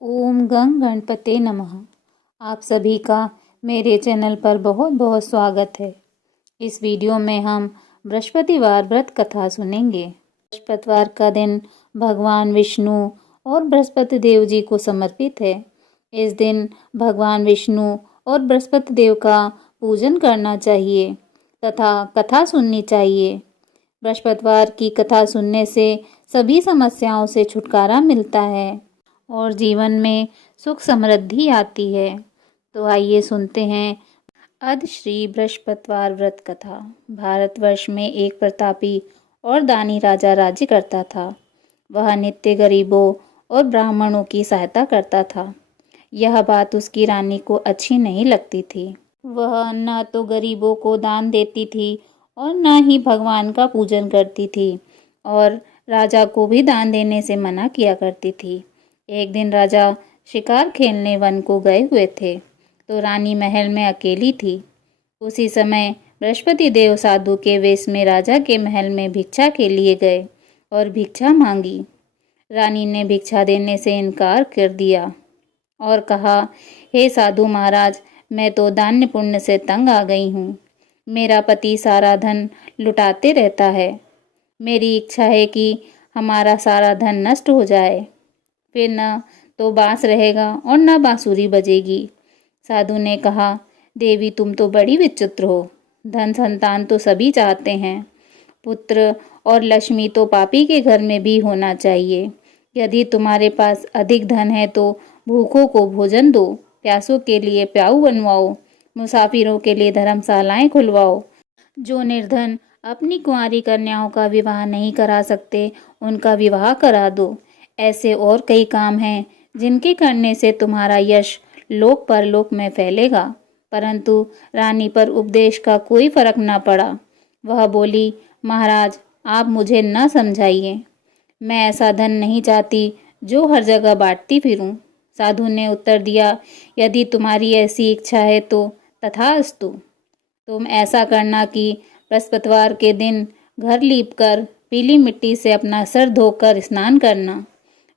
ओम गंग गणपते नमः। आप सभी का मेरे चैनल पर बहुत बहुत स्वागत है। इस वीडियो में हम बृहस्पतिवार व्रत कथा सुनेंगे। बृहस्पतिवार का दिन भगवान विष्णु और बृहस्पति देव जी को समर्पित है। इस दिन भगवान विष्णु और बृहस्पति देव का पूजन करना चाहिए तथा कथा सुननी चाहिए। बृहस्पतिवार की कथा सुनने से सभी समस्याओं से छुटकारा मिलता है और जीवन में सुख समृद्धि आती है। तो आइए सुनते हैं अद श्री बृहस्पतिवार व्रत कथा। भारतवर्ष में एक प्रतापी और दानी राजा राज्य करता था। वह नित्य गरीबों और ब्राह्मणों की सहायता करता था। यह बात उसकी रानी को अच्छी नहीं लगती थी। वह न तो गरीबों को दान देती थी और न ही भगवान का पूजन करती थी और राजा को भी दान देने से मना किया करती थी। एक दिन राजा शिकार खेलने वन को गए हुए थे तो रानी महल में अकेली थी। उसी समय बृहस्पति देव साधु के वेश में राजा के महल में भिक्षा के लिए गए और भिक्षा मांगी। रानी ने भिक्षा देने से इनकार कर दिया और कहा, हे साधु महाराज, मैं तो दान्य पुण्य से तंग आ गई हूँ। मेरा पति सारा धन लुटाते रहता है। मेरी इच्छा है कि हमारा सारा धन नष्ट हो जाए, फिर न तो बांस रहेगा और न बांसुरी बजेगी। साधु ने कहा, देवी तुम तो बड़ी विचित्र हो। धन संतान तो सभी चाहते हैं। पुत्र और लक्ष्मी तो पापी के घर में भी होना चाहिए। यदि तुम्हारे पास अधिक धन है तो भूखों को भोजन दो, प्यासों के लिए प्याऊ बनवाओ, मुसाफिरों के लिए धर्मशालाएं खुलवाओ। जो निर्धन अपनी कुंवारी कन्याओं का विवाह नहीं करा सकते, उनका विवाह करा दो। ऐसे और कई काम हैं जिनके करने से तुम्हारा यश लोक परलोक में फैलेगा। परंतु रानी पर उपदेश का कोई फर्क न पड़ा। वह बोली, महाराज आप मुझे न समझाइए। मैं ऐसा धन नहीं चाहती जो हर जगह बांटती फिरूं। साधु ने उत्तर दिया, यदि तुम्हारी ऐसी इच्छा है तो तथास्तु। तुम ऐसा करना कि बृहस्पतिवार के दिन घर लीपकर पीली मिट्टी से अपना सर धोकर स्नान करना,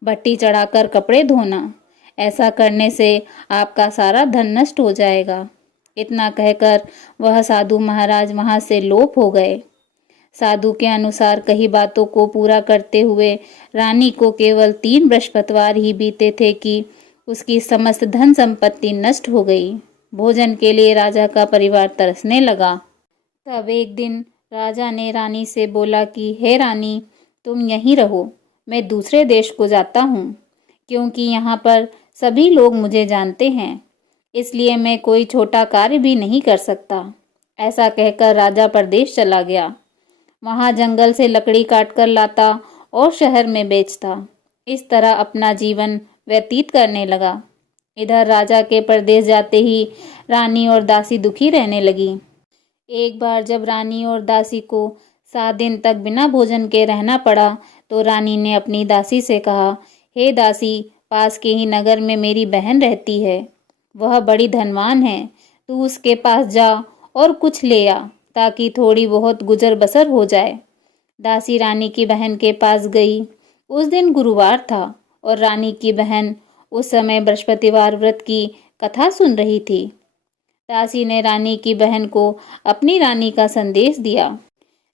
भट्टी चढ़ाकर कपड़े धोना। ऐसा करने से आपका सारा धन नष्ट हो जाएगा। इतना कहकर वह साधु महाराज वहां से लोप हो गए। साधु के अनुसार कई बातों को पूरा करते हुए रानी को केवल 3 बृहस्पतिवार ही बीते थे कि उसकी समस्त धन संपत्ति नष्ट हो गई। भोजन के लिए राजा का परिवार तरसने लगा। तब एक दिन राजा ने रानी से बोला कि हे रानी, तुम यहीं रहो, मैं दूसरे देश को जाता हूँ, क्योंकि यहाँ पर सभी लोग मुझे जानते हैं, इसलिए मैं कोई छोटा कार्य भी नहीं कर सकता। ऐसा कहकर राजा परदेश चला गया। वहाँ जंगल से लकड़ी काटकर लाता और शहर में बेचता। इस तरह अपना जीवन व्यतीत करने लगा। इधर राजा के परदेश जाते ही रानी और दासी दुखी रहने लगी। एक बार जब रानी और दासी को 7 दिन तक बिना भोजन के रहना पड़ा तो रानी ने अपनी दासी से कहा, हे दासी, पास के ही नगर में मेरी बहन रहती है। वह बड़ी धनवान है। तू उसके पास जा और कुछ ले आ ताकि थोड़ी बहुत गुजर बसर हो जाए। दासी रानी की बहन के पास गई। उस दिन गुरुवार था और रानी की बहन उस समय बृहस्पतिवार व्रत की कथा सुन रही थी। दासी ने रानी की बहन को अपनी रानी का संदेश दिया,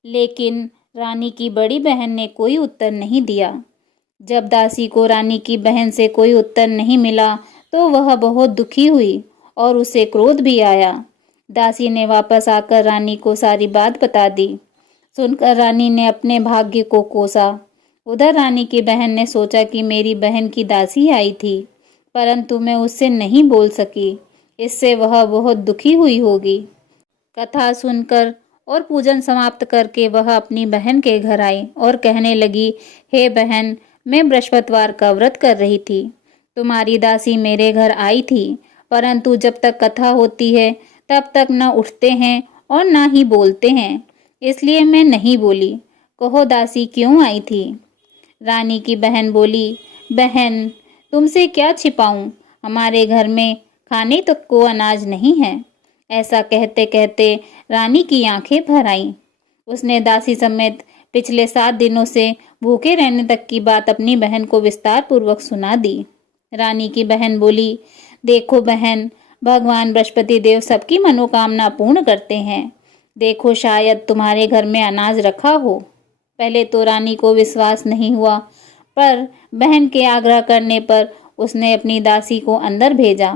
लेकिन रानी की बड़ी बहन ने कोई उत्तर नहीं दिया। जब दासी को रानी की बहन से कोई उत्तर नहीं मिला तो वह बहुत दुखी हुई और उसे क्रोध भी आया। दासी ने वापस आकर रानी को सारी बात बता दी। सुनकर रानी ने अपने भाग्य को कोसा। उधर रानी की बहन ने सोचा कि मेरी बहन की दासी आई थी, परंतु मैं उससे नहीं बोल सकी, इससे वह बहुत दुखी हुई होगी। कथा सुनकर और पूजन समाप्त करके वह अपनी बहन के घर आई और कहने लगी, हे बहन, मैं बृहस्पतिवार का व्रत कर रही थी। तुम्हारी दासी मेरे घर आई थी, परंतु जब तक कथा होती है तब तक न उठते हैं और न ही बोलते हैं, इसलिए मैं नहीं बोली। कहो दासी क्यों आई थी? रानी की बहन बोली, बहन तुमसे क्या छिपाऊं, हमारे घर में खाने तक को अनाज नहीं है। ऐसा कहते कहते रानी की आंखें भर आईं। उसने दासी समेत पिछले 7 दिनों से भूखे रहने तक की बात अपनी बहन को विस्तार पूर्वक सुना दी। रानी की बहन बोली, देखो बहन, भगवान बृहस्पति देव सबकी मनोकामना पूर्ण करते हैं। देखो शायद तुम्हारे घर में अनाज रखा हो। पहले तो रानी को विश्वास नहीं हुआ, पर बहन के आग्रह करने पर उसने अपनी दासी को अंदर भेजा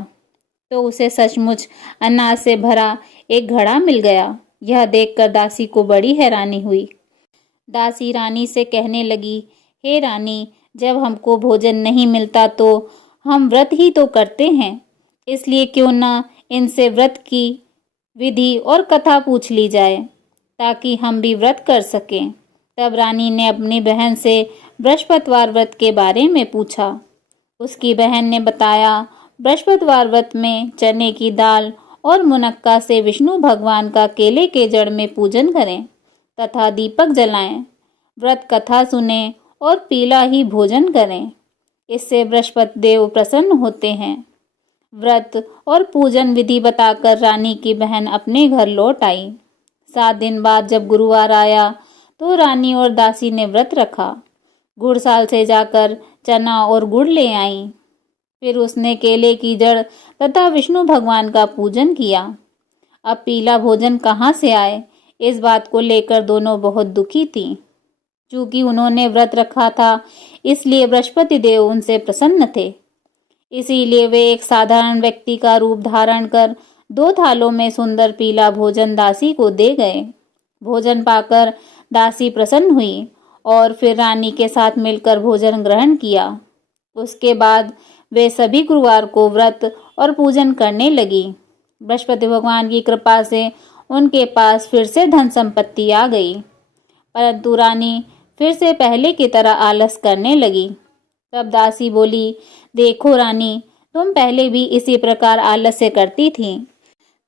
तो उसे सचमुच अनाज से भरा एक घड़ा मिल गया। यह देखकर दासी को बड़ी हैरानी हुई। दासी रानी से कहने लगी, हे रानी, जब हमको भोजन नहीं मिलता तो हम व्रत ही तो करते हैं, इसलिए क्यों न इनसे व्रत की विधि और कथा पूछ ली जाए ताकि हम भी व्रत कर सकें। तब रानी ने अपनी बहन से बृहस्पतिवार व्रत के बारे में पूछा। उसकी बहन ने बताया, बृहस्पतिवार व्रत में चने की दाल और मुनक्का से विष्णु भगवान का केले के जड़ में पूजन करें तथा दीपक जलाएं, व्रत कथा सुनें और पीला ही भोजन करें। इससे बृहस्पति देव प्रसन्न होते हैं। व्रत और पूजन विधि बताकर रानी की बहन अपने घर लौट आई। 7 दिन बाद जब गुरुवार आया तो रानी और दासी ने व्रत रखा। गुड़साल से जाकर चना और गुड़ ले आई। फिर उसने केले की जड़ तथा विष्णु भगवान का पूजन किया। अब पीला भोजन कहाँ से आए, इस बात को लेकर दोनों बहुत दुखी थीं। चूंकि उन्होंने व्रत रखा था, इसलिए बृहस्पति देव उनसे प्रसन्न थे। इसीलिए वे एक साधारण व्यक्ति का रूप धारण कर 2 थालों में सुंदर पीला भोजन दासी को दे गए। भोजन पाकर दासी प्रसन्न हुई और फिर रानी के साथ मिलकर भोजन ग्रहण किया। उसके बाद वे सभी गुरुवार को व्रत और पूजन करने लगी। बृहस्पति भगवान की कृपा से उनके पास फिर से धन संपत्ति आ गई, परंतु रानी फिर से पहले की तरह आलस करने लगी। तब दासी बोली, देखो रानी, तुम पहले भी इसी प्रकार आलस्य करती थी।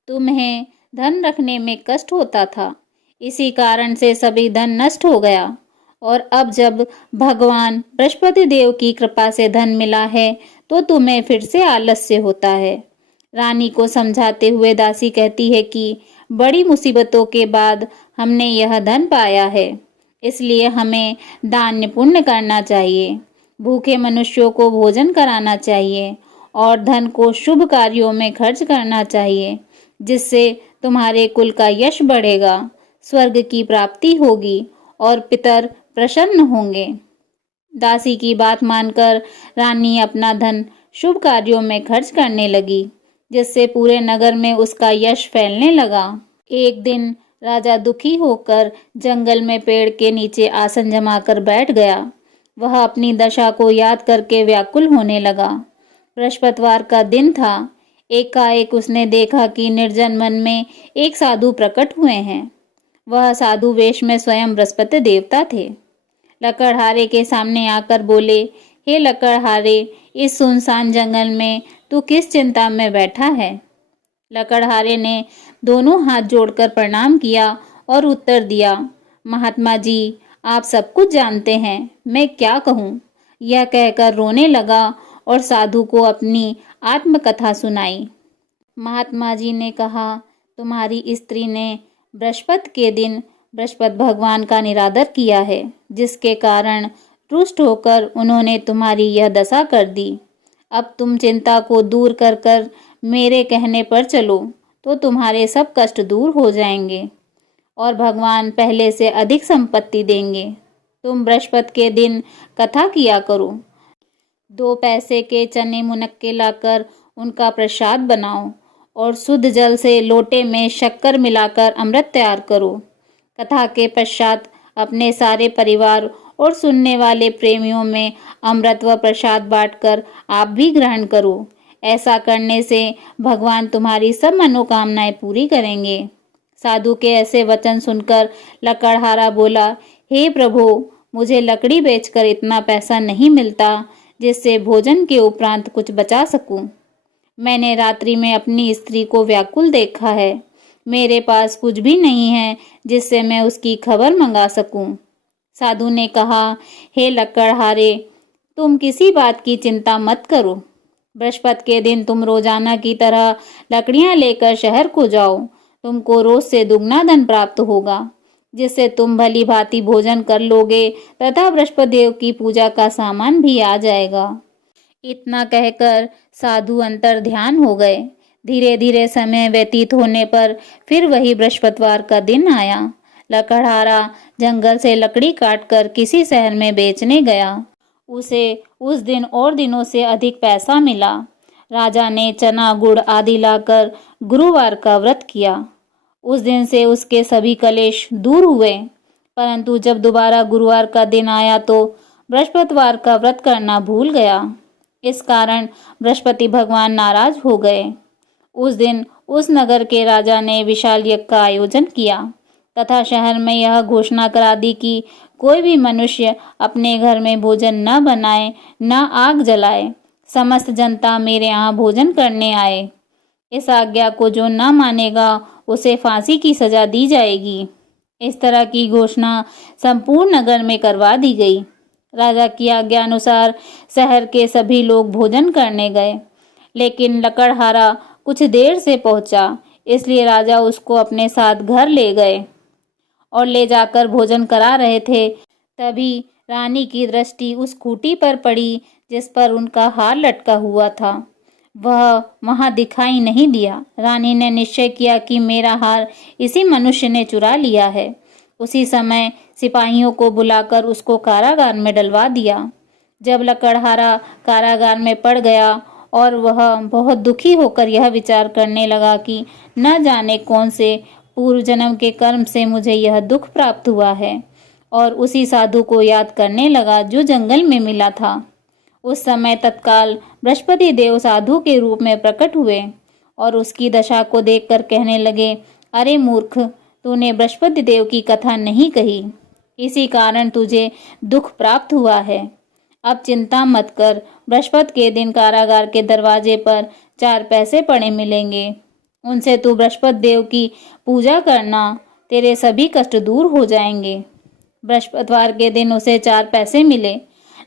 तुम्हें धन रखने में कष्ट होता था, इसी कारण से सभी धन नष्ट हो गया, और अब जब भगवान बृहस्पति देव की कृपा से धन मिला है तो तुम्हें फिर से आलस्य होता है। रानी को समझाते हुए दासी कहती है कि बड़ी मुसीबतों के बाद हमने यह धन पाया है, इसलिए हमें दान पुण्य करना चाहिए, भूखे मनुष्यों को भोजन कराना चाहिए और धन को शुभ कार्यों में खर्च करना चाहिए, जिससे तुम्हारे कुल का यश बढ़ेगा, स्वर्ग की प्राप्ति होगी और पितर प्रसन्न होंगे। दासी की बात मानकर रानी अपना धन शुभ कार्यों में खर्च करने लगी, जिससे पूरे नगर में उसका यश फैलने लगा। एक दिन राजा दुखी होकर जंगल में पेड़ के नीचे आसन जमाकर बैठ गया। वह अपनी दशा को याद करके व्याकुल होने लगा। बृहस्पतिवार का दिन था। एकाएक उसने देखा कि निर्जन वन में एक साधु प्रकट हुए हैं। वह साधु वेश में स्वयं बृहस्पति देवता थे। लकड़हारे के सामने आकर बोले, हे लकड़हारे, इस सुनसान जंगल में तू किस चिंता में बैठा है? लकड़हारे ने दोनों हाथ जोड़कर प्रणाम किया और उत्तर दिया, महात्मा जी, आप सब कुछ जानते हैं, मैं क्या कहूँ। यह कहकर रोने लगा और साधु को अपनी आत्मकथा सुनाई। महात्मा जी ने कहा, तुम्हारी स्त्री ने बृहस्पति के दिन बृहस्पति भगवान का निरादर किया है, जिसके कारण रुष्ट होकर उन्होंने तुम्हारी यह दशा कर दी। अब तुम चिंता को दूर कर कर मेरे कहने पर चलो तो तुम्हारे सब कष्ट दूर हो जाएंगे और भगवान पहले से अधिक संपत्ति देंगे। तुम बृहस्पति के दिन कथा किया करो। 2 पैसे के चने मुनक्के लाकर उनका प्रसाद बनाओ और शुद्ध जल से लोटे में शक्कर मिलाकर अमृत तैयार करो। कथा के पश्चात अपने सारे परिवार और सुनने वाले प्रेमियों में अमृत व प्रसाद बांटकर आप भी ग्रहण करो। ऐसा करने से भगवान तुम्हारी सब मनोकामनाएं पूरी करेंगे। साधु के ऐसे वचन सुनकर लकड़हारा बोला, हे प्रभु, मुझे लकड़ी बेचकर इतना पैसा नहीं मिलता जिससे भोजन के उपरांत कुछ बचा सकूं। मैंने रात्रि में अपनी स्त्री को व्याकुल देखा है। मेरे पास कुछ भी नहीं है जिससे मैं उसकी खबर मंगा सकूं। साधु ने कहा, हे लकड़हारे, तुम किसी बात की चिंता मत करो। बृहस्पति के दिन तुम रोजाना की तरह लकड़ियां लेकर शहर को जाओ। तुमको रोज से दुगना धन प्राप्त होगा, जिससे तुम भली भांति भोजन कर लोगे तथा बृहस्पति देव की पूजा का सामान भी आ जाएगा। इतना कहकर साधु अंतर ध्यान हो गए। धीरे धीरे समय व्यतीत होने पर फिर वही बृहस्पतिवार का दिन आया। लकड़हारा जंगल से लकड़ी काटकर किसी शहर में बेचने गया। उसे उस दिन और दिनों से अधिक पैसा मिला। राजा ने चना गुड़ आदि लाकर गुरुवार का व्रत किया। उस दिन से उसके सभी कलेश दूर हुए। परंतु जब दोबारा गुरुवार का दिन आया तो बृहस्पतिवार का व्रत करना भूल गया। इस कारण बृहस्पति भगवान नाराज हो गए। उस दिन उस नगर के राजा ने विशाल यज्ञ का आयोजन किया तथा शहर में यह घोषणा करा दी कि कोई भी मनुष्य अपने घर में भोजन न बनाए, न आग जलाए। समस्त जनता मेरे यहाँ भोजन करने आए। इस आज्ञा को जो न मानेगा उसे फांसी की सजा दी जाएगी। इस तरह की घोषणा संपूर्ण नगर में करवा दी गई। राजा की आज्ञा अनुसार शहर के सभी लोग भोजन करने गए, लेकिन लकड़हारा कुछ देर से पहुंचा, इसलिए राजा उसको अपने साथ घर ले गए और ले जाकर भोजन करा रहे थे। तभी रानी की दृष्टि उस खूंटी पर पड़ी जिस पर उनका हार लटका हुआ था। वह वहां दिखाई नहीं दिया। रानी ने निश्चय किया कि मेरा हार इसी मनुष्य ने चुरा लिया है। उसी समय सिपाहियों को बुलाकर उसको कारागार में डलवा दिया। जब लकड़हारा कारागार में पड़ गया और वह बहुत दुखी होकर यह विचार करने लगा कि न जाने कौन से पूर्व जन्म के कर्म से मुझे यह दुख प्राप्त हुआ है, और उसी साधु को याद करने लगा जो जंगल में मिला था। उस समय तत्काल बृहस्पति देव साधु के रूप में प्रकट हुए और उसकी दशा को देखकर कहने लगे, अरे मूर्ख, तूने बृहस्पति देव की कथा नहीं कही, इसी कारण तुझे दुख प्राप्त हुआ है। अब चिंता मत कर, बृहस्पति के दिन कारागार के दरवाजे पर 4 पैसे पड़े मिलेंगे। उनसे तू बृहस्पति देव की पूजा करना, तेरे सभी कष्ट दूर हो जाएंगे। बृहस्पतिवार के दिन उसे 4 पैसे मिले।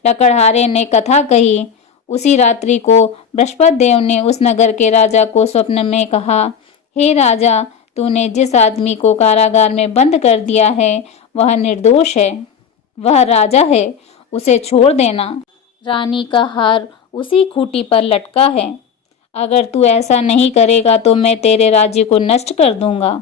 लकड़हारे ने कथा कही। उसी रात्रि को बृहस्पति देव ने उस नगर के राजा को स्वप्न में कहा, हे राजा, तूने जिस आदमी को कारागार में बंद कर दिया है वह निर्दोष है, वह राजा है, उसे छोड़ देना। रानी का हार उसी खूंटी पर लटका है। अगर तू ऐसा नहीं करेगा तो मैं तेरे राज्य को नष्ट कर दूंगा।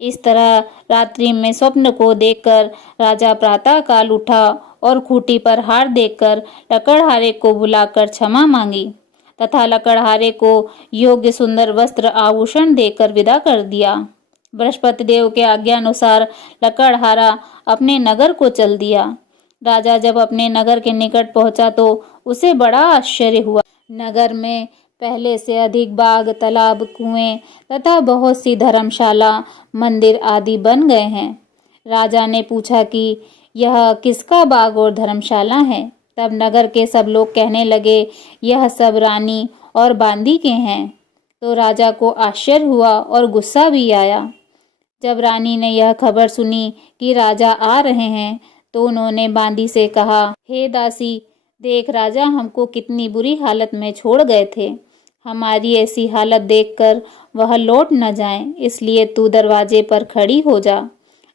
इस तरह रात्रि में स्वप्न को देखकर राजा प्रातः काल उठा और खूंटी पर हार देखकर लकड़हारे को बुलाकर क्षमा मांगी तथा लकड़हारे को योग्य सुंदर वस्त्र आभूषण देकर विदा कर दिया। बृहस्पति देव के आज्ञा अनुसार लकड़हारा अपने नगर को चल दिया। राजा जब अपने नगर के निकट पहुंचा तो उसे बड़ा आश्चर्य हुआ। नगर में पहले से अधिक बाग, तालाब, कुएं तथा बहुत सी धर्मशाला, मंदिर आदि बन गए हैं। राजा ने पूछा कि यह किसका बाग और धर्मशाला है? तब नगर के सब लोग कहने लगे, यह सब रानी और बांदी के हैं। तो राजा को आश्चर्य हुआ और गुस्सा भी आया। जब रानी ने यह खबर सुनी कि राजा आ रहे हैं तो उन्होंने बांदी से कहा, हे दासी, देख राजा हमको कितनी बुरी हालत में छोड़ गए थे। हमारी ऐसी हालत देखकर वह लौट न जाएं, इसलिए तू दरवाजे पर खड़ी हो जा।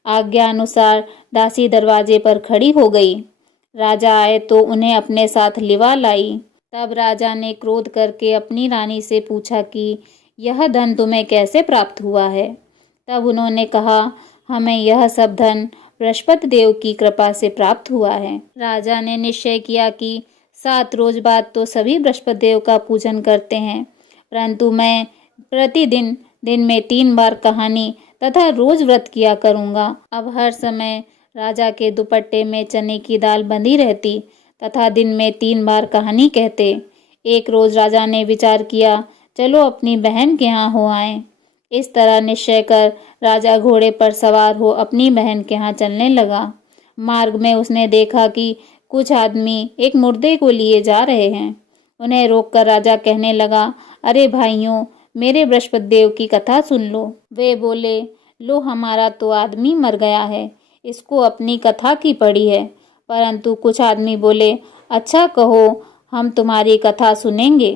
आज्ञा अनुसार दासी दरवाजे पर खड़ी हो गई। राजा आए तो उन्हें अपने साथ लिवा लाई। तब राजा ने क्रोध करके अपनी रानी से पूछा कि यह धन तुम्हें कैसे प्राप्त हुआ है? तब उन्होंने कहा, हमें यह सब धन बृहस्पति देव की कृपा से प्राप्त हुआ है। राजा ने निश्चय किया कि 7 रोज बाद तो सभी बृहस्पति देव का पूजन करते हैं, परंतु मैं प्रतिदिन दिन में 3 बार कहानी तथा रोज व्रत किया करूँगा। अब हर समय राजा के दुपट्टे में चने की दाल बंधी रहती तथा दिन में 3 बार कहानी कहते। एक रोज राजा ने विचार किया, चलो अपनी बहन के यहाँ हो आए। इस तरह निश्चय कर राजा घोड़े पर सवार हो अपनी बहन के यहाँ चलने लगा। मार्ग में उसने देखा कि कुछ आदमी एक मुर्दे को लिए जा रहे हैं। उन्हें रोककर राजा कहने लगा, अरे भाइयों, मेरे बृहस्पति देव की कथा सुन लो। वे बोले, लो हमारा तो आदमी मर गया है, इसको अपनी कथा की पड़ी है। परंतु कुछ आदमी बोले, अच्छा कहो, हम तुम्हारी कथा सुनेंगे।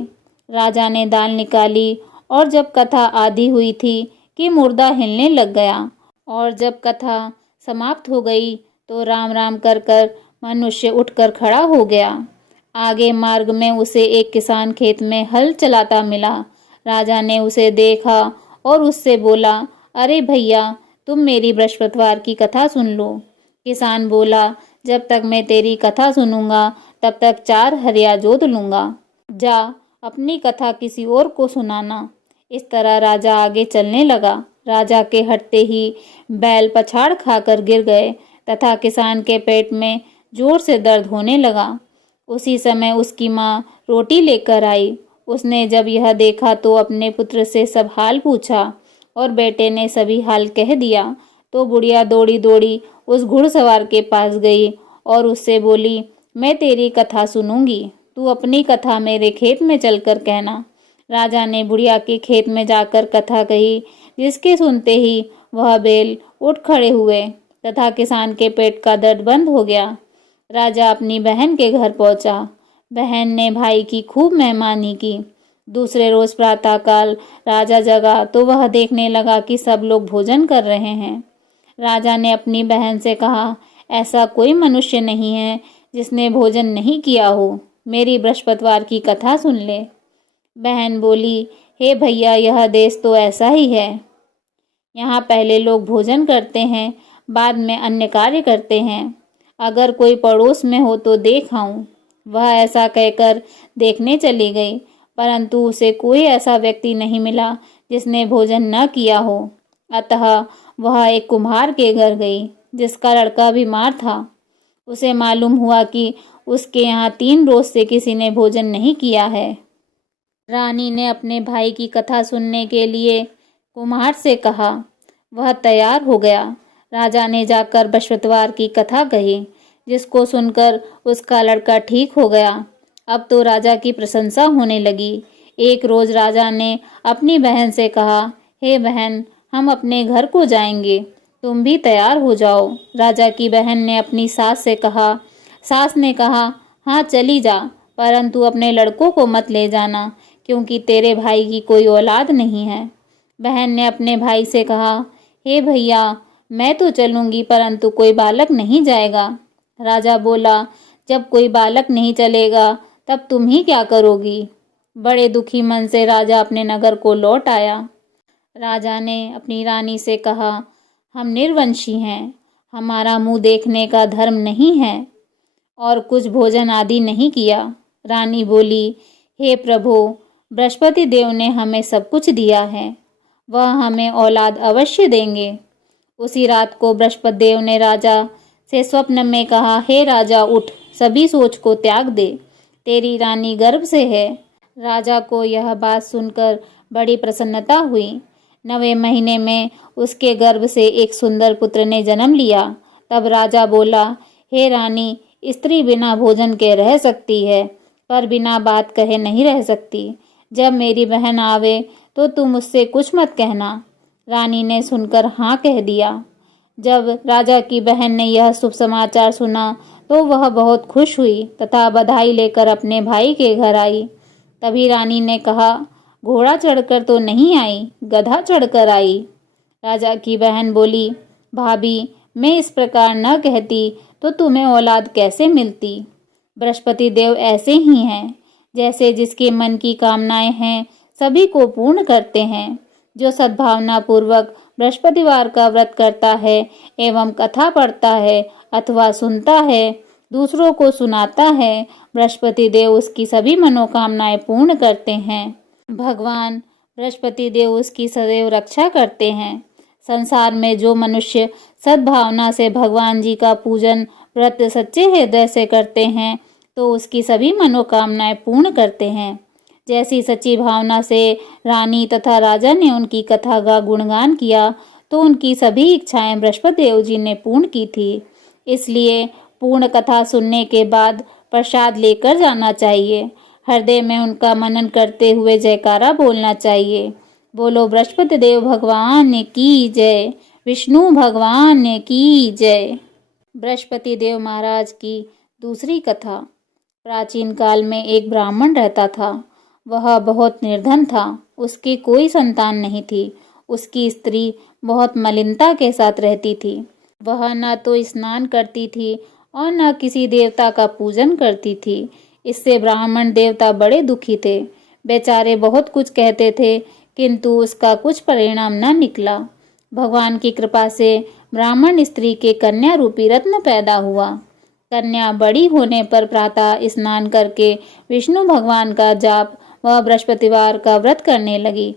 राजा ने दाल निकाली और जब कथा आधी हुई थी कि मुर्दा हिलने लग गया, और जब कथा समाप्त हो गई तो राम राम कर कर मनुष्य उठकर खड़ा हो गया। आगे मार्ग में उसे एक किसान खेत में हल चलाता मिला। राजा ने उसे देखा और उससे बोला, अरे भैया, तुम मेरी बृहस्पतिवार की कथा सुन लो। किसान बोला, जब तक मैं तेरी कथा सुनूंगा तब तक 4 हरिया जोत लूंगा। जा अपनी कथा किसी और को सुनाना। इस तरह राजा आगे चलने लगा। राजा के हटते ही बैल पछाड़ खाकर गिर गए तथा किसान के पेट में जोर से दर्द होने लगा। उसी समय उसकी माँ रोटी लेकर आई। उसने जब यह देखा तो अपने पुत्र से सब हाल पूछा और बेटे ने सभी हाल कह दिया। तो बुढ़िया दौड़ी दौड़ी उस घुड़सवार के पास गई और उससे बोली, मैं तेरी कथा सुनूंगी, तू अपनी कथा मेरे खेत में चलकर कहना। राजा ने बुढ़िया के खेत में जाकर कथा कही, जिसके सुनते ही वह बैल उठ खड़े हुए तथा किसान के पेट का दर्द बंद हो गया। राजा अपनी बहन के घर पहुंचा। बहन ने भाई की खूब मेहमानी की। दूसरे रोज प्रातःकाल राजा जगा तो वह देखने लगा कि सब लोग भोजन कर रहे हैं। राजा ने अपनी बहन से कहा, ऐसा कोई मनुष्य नहीं है जिसने भोजन नहीं किया हो, मेरी बृहस्पतिवार की कथा सुन ले। बहन बोली, हे भैया, यह देश तो ऐसा ही है। यहाँ पहले लोग भोजन करते हैं, बाद में अन्य कार्य करते हैं। अगर कोई पड़ोस में हो तो देख आऊं। वह ऐसा कहकर देखने चली गई, परंतु उसे कोई ऐसा व्यक्ति नहीं मिला जिसने भोजन न किया हो। अतः वह एक कुम्हार के घर गई, जिसका लड़का बीमार था। उसे मालूम हुआ कि उसके यहाँ 3 रोज से किसी ने भोजन नहीं किया है। रानी ने अपने भाई की कथा सुनने के लिए कुम्हार से कहा। वह तैयार हो गया। राजा ने जाकर बृहस्पतिवार की कथा कही, जिसको सुनकर उसका लड़का ठीक हो गया। अब तो राजा की प्रशंसा होने लगी। एक रोज राजा ने अपनी बहन से कहा, हे बहन, हम अपने घर को जाएंगे, तुम भी तैयार हो जाओ। राजा की बहन ने अपनी सास से कहा। सास ने कहा, हाँ चली जा, परंतु अपने लड़कों को मत ले जाना, क्योंकि तेरे भाई की कोई औलाद नहीं है। बहन ने अपने भाई से कहा, हे भैया, मैं तो चलूंगी, परंतु कोई बालक नहीं जाएगा। राजा बोला, जब कोई बालक नहीं चलेगा तब तुम ही क्या करोगी। बड़े दुखी मन से राजा अपने नगर को लौट आया। राजा ने अपनी रानी से कहा, हम निर्वंशी हैं, हमारा मुंह देखने का धर्म नहीं है और कुछ भोजन आदि नहीं किया। रानी बोली, हे प्रभु, बृहस्पति देव ने हमें सब कुछ दिया है, वह हमें औलाद अवश्य देंगे। उसी रात को बृहस्पति देव ने राजा से स्वप्न में कहा, हे राजा, उठ, सभी सोच को त्याग दे, तेरी रानी गर्भ से है। राजा को यह बात सुनकर बड़ी प्रसन्नता हुई। 9वें महीने में उसके गर्भ से एक सुंदर पुत्र ने जन्म लिया। तब राजा बोला, हे रानी, स्त्री बिना भोजन के रह सकती है, पर बिना बात कहे नहीं रह सकती। जब मेरी बहन आवे तो तुम उससे कुछ मत कहना। रानी ने सुनकर हाँ कह दिया। जब राजा की बहन ने यह शुभ समाचार सुना तो वह बहुत खुश हुई तथा बधाई लेकर अपने भाई के घर आई। तभी रानी ने कहा, घोड़ा चढ़कर तो नहीं आई, गधा चढ़कर आई। राजा की बहन बोली, भाभी, मैं इस प्रकार न कहती तो तुम्हें औलाद कैसे मिलती। बृहस्पति देव ऐसे ही हैं, जैसे जिसके मन की कामनाएं हैं सभी को पूर्ण करते हैं। जो सद्भावना पूर्वक बृहस्पतिवार का व्रत करता है एवं कथा पढ़ता है अथवा सुनता है, दूसरों को सुनाता है, बृहस्पति देव उसकी सभी मनोकामनाएं पूर्ण करते हैं। भगवान बृहस्पति देव उसकी सदैव रक्षा करते हैं। संसार में जो मनुष्य सद्भावना से भगवान जी का पूजन व्रत सच्चे हृदय से करते हैं तो उसकी सभी मनोकामनाएं पूर्ण करते हैं। जैसी सच्ची भावना से रानी तथा राजा ने उनकी कथा का गुणगान किया तो उनकी सभी इच्छाएं बृहस्पति देव जी ने पूर्ण की थी। इसलिए पूर्ण कथा सुनने के बाद प्रसाद लेकर जाना चाहिए। हृदय में उनका मनन करते हुए जयकारा बोलना चाहिए। बोलो बृहस्पति देव भगवान की जय, विष्णु भगवान की जय। बृहस्पति देव महाराज की दूसरी कथा। प्राचीन काल में एक ब्राह्मण रहता था। वह बहुत निर्धन था। उसकी कोई संतान नहीं थी। उसकी स्त्री बहुत मलिनता के साथ रहती थी। वह न तो स्नान करती थी और न किसी देवता का पूजन करती थी। इससे ब्राह्मण देवता बड़े दुखी थे। बेचारे बहुत कुछ कहते थे, किंतु उसका कुछ परिणाम न निकला। भगवान की कृपा से ब्राह्मण स्त्री के कन्या रूपी रत्न पैदा हुआ। कन्या बड़ी होने पर प्रातः स्नान करके विष्णु भगवान का जाप व बृहस्पतिवार का व्रत करने लगी।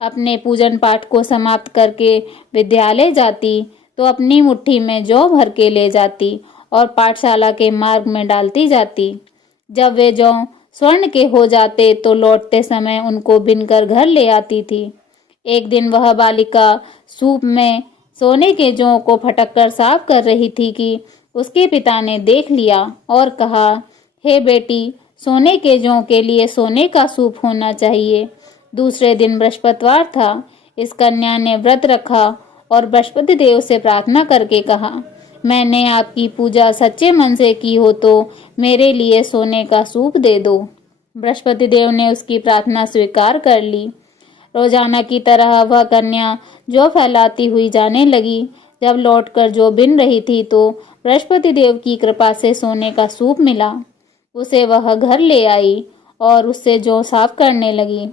अपने पूजन पाठ को समाप्त करके विद्यालय जाती तो अपनी मुट्ठी में जौ भर के ले जाती और पाठशाला के मार्ग में डालती जाती। जब वे जौ स्वर्ण के हो जाते तो लौटते समय उनको बिनकर घर ले आती थी। एक दिन वह बालिका सूप में सोने के जौ को फटक कर साफ कर रही थी कि उसके पिता ने देख लिया और कहा, हे बेटी, सोने के जौ के लिए सोने का सूप होना चाहिए। दूसरे दिन बृहस्पतिवार था। इस कन्या ने व्रत रखा और बृहस्पति देव से प्रार्थना करके कहा, मैंने आपकी पूजा सच्चे मन से की हो तो मेरे लिए सोने का सूप दे दो। बृहस्पति देव ने उसकी प्रार्थना स्वीकार कर ली। रोजाना की तरह वह कन्या जौ फैलाती हुई जाने लगी। जब लौटकर जौ बिन रही थी तो बृहस्पति देव की कृपा से सोने का सूप मिला। उसे वह घर ले आई और उससे जौ साफ करने लगी,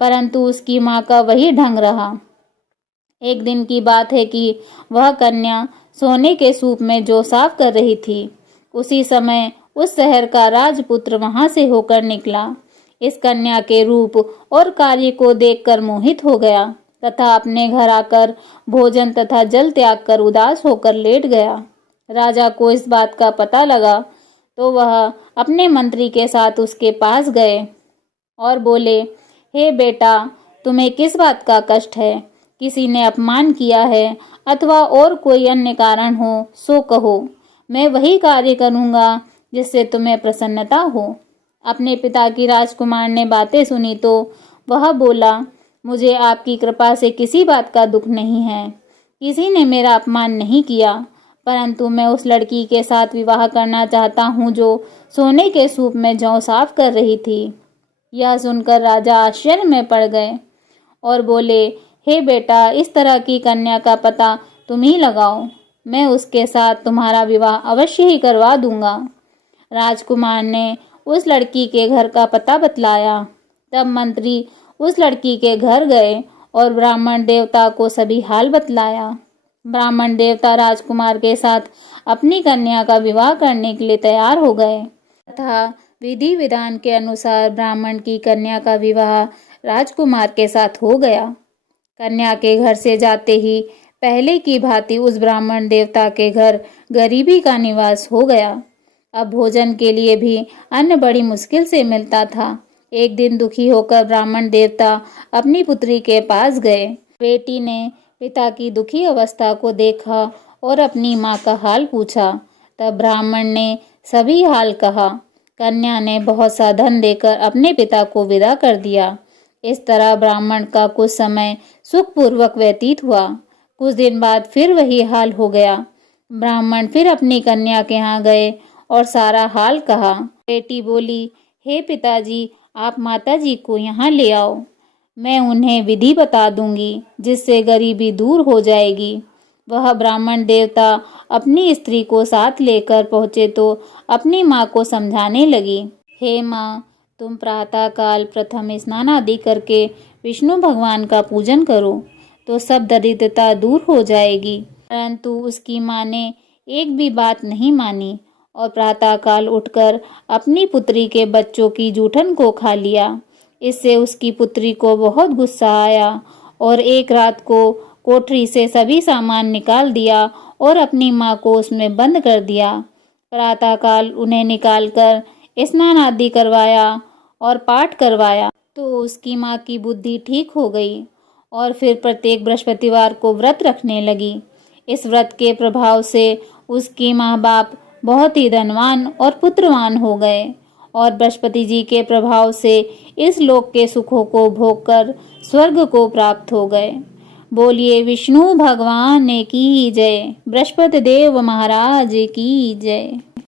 परंतु उसकी माँ का वही ढंग रहा। एक दिन की बात है कि वह कन्या सोने के सूप में जौ साफ कर रही थी। उसी समय उस शहर का राजपुत्र वहां से होकर निकला। इस कन्या के रूप और कार्य को देखकर मोहित हो गया तथा अपने घर आकर भोजन तथा जल त्याग कर उदास होकर लेट गया। राजा को इस बात का पता लगा तो वह अपने मंत्री के साथ उसके पास गए और बोले, हे बेटा, तुम्हें किस बात का कष्ट है? किसी ने अपमान किया है अथवा और कोई अन्य कारण हो सो कहो। मैं वही कार्य करूँगा जिससे तुम्हें प्रसन्नता हो। अपने पिता की राजकुमार ने बातें सुनी तो वह बोला, मुझे आपकी कृपा से किसी बात का दुख नहीं है। किसी ने मेरा अपमान नहीं किया, परंतु मैं उस लड़की के साथ विवाह करना चाहता हूँ जो सोने के सूप में जौ साफ कर रही थी। यह सुनकर राजा आश्चर्य में पड़ गए और बोले, हे बेटा, इस तरह की कन्या का पता तुम ही लगाओ। मैं उसके साथ तुम्हारा विवाह अवश्य ही करवा दूंगा। राजकुमार ने उस लड़की के घर का पता बतलाया। तब मंत्री उस लड़की के घर गए और ब्राह्मण देवता को सभी हाल बतलाया। ब्राह्मण देवता राजकुमार के साथ अपनी कन्या का विवाह करने के लिए तैयार हो गए तथा विधि विधान के अनुसार ब्राह्मण की कन्या का विवाह राजकुमार के साथ हो गया। कन्या के घर से जाते ही पहले की भांति उस ब्राह्मण देवता के घर गरीबी का निवास हो गया। अब भोजन के लिए भी अन्न बड़ी मुश्किल से मिलता था। एक दिन दुखी होकर ब्राह्मण देवता अपनी पुत्री के पास गए। बेटी ने पिता की दुखी अवस्था को देखा और अपनी माँ का हाल पूछा। तब ब्राह्मण ने सभी हाल कहा। कन्या ने बहुत सा धन देकर अपने पिता को विदा कर दिया। इस तरह ब्राह्मण का कुछ समय सुखपूर्वक व्यतीत हुआ। कुछ दिन बाद फिर वही हाल हो गया। ब्राह्मण फिर अपनी कन्या के यहाँ गए और सारा हाल कहा। बेटी बोली, हे पिताजी, आप माताजी को यहाँ ले आओ। मैं उन्हें विधि बता दूंगी जिससे गरीबी दूर हो जाएगी। वह ब्राह्मण देवता अपनी स्त्री को साथ लेकर पहुँचे तो अपनी माँ को समझाने लगी, हे माँ, तुम प्रातःकाल प्रथम स्नान आदि करके विष्णु भगवान का पूजन करो तो सब दरिद्रता दूर हो जाएगी। परंतु उसकी माँ ने एक भी बात नहीं मानी और प्रातःकाल उठकर अपनी पुत्री के बच्चों की जूठन को खा लिया। इससे उसकी पुत्री को बहुत गुस्सा आया और एक रात को कोठरी से सभी सामान निकाल दिया और अपनी माँ को उसमें बंद कर दिया। प्रातःकाल उन्हें निकालकर स्नान आदि करवाया और पाठ करवाया तो उसकी माँ की बुद्धि ठीक हो गई और फिर प्रत्येक बृहस्पतिवार को व्रत रखने लगी। इस व्रत के प्रभाव से उसकी माँ बाप बहुत ही धनवान और पुत्रवान हो गए और बृहस्पति जी के प्रभाव से इस लोक के सुखों को भोगकर स्वर्ग को प्राप्त हो गए। बोलिए विष्णु भगवान की जय, बृहस्पति देव महाराज की जय।